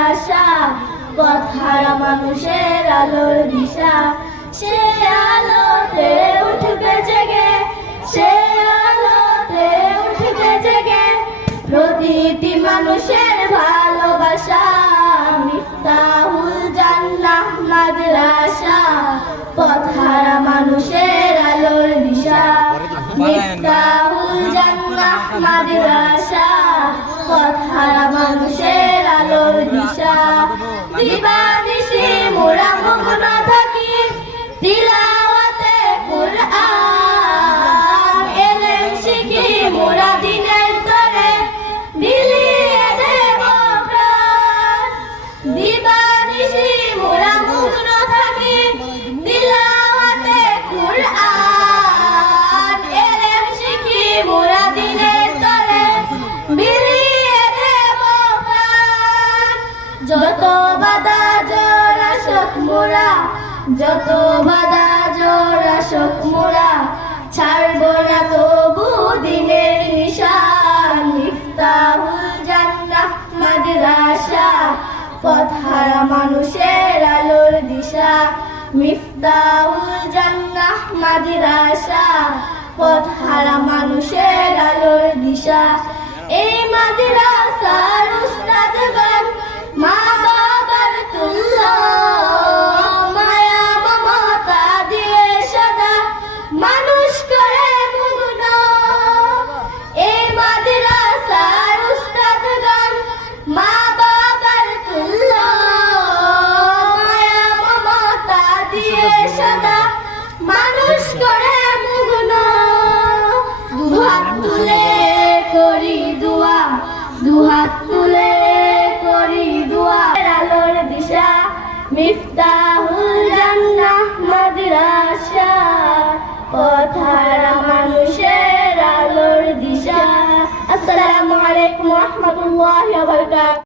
মাদ্রাসা, পথহারা মানুষের আলোর দিশা। সে আলোতে উঠবে জেগে, সে আলোতে উঠবে জেগে প্রতিটি মানুষের ভালোবাসা। মিফতাহুল জান্নাহ মাদ্রাসা, পথহারা মানুষের আলোর দিশা। মিফতাহুল জান্নাহ মাদ্রাসা, পথহারা মানুষের আলোর দিশা। দিবানিশি মোরা মগ্ন থাকি তিলাওয়াতে কুরআন, এলেম শিখি মোরা দিনের তরে বিলিয়ে দেব প্রাণ। দিবানিশি মোরা মগ্ন থাকি তিলাওয়াতে কুরআন, এলেম শিখি মোরা দিনের তরে বিলিয়ে দেব প্রাণ। যত বাধা জোর আসুক মোরা, যত বাধা জোর আসুক মোরা, ছাড়ব না তবু দিনের নিশান। মিফতাহুল জান্নাহ মাদ্রাসা, পথহারা মানুষের আলোর দিশা। মিফতাহুল জান্নাহ মাদ্রাসা, পথহারা মানুষের আলোর দিশা। এই মাদ্রাসার উস্তাদগণ মা বাবার তুল্য, মায়া মমতা দিয়ে সদা মানুষ করে মুগ্ন। এই মাদ্রাসার উস্তাদগণ মা বাবার তুল্য, মায়া মমতা দিয়ে সদা মানুষ করে মুগ্ন। দুহাত তুলে করি দোয়া, দুহাত তুলে করি দোয়া, আলোর দিশা। মিফতাহুল জান্নাহ মাদ্রাসা, পথহারা মানুষের আলোর দিশা। আসসালামু আলাইকুম ওয়া রাহমাতুল্লাহি ওয়া বারাকাতুহু।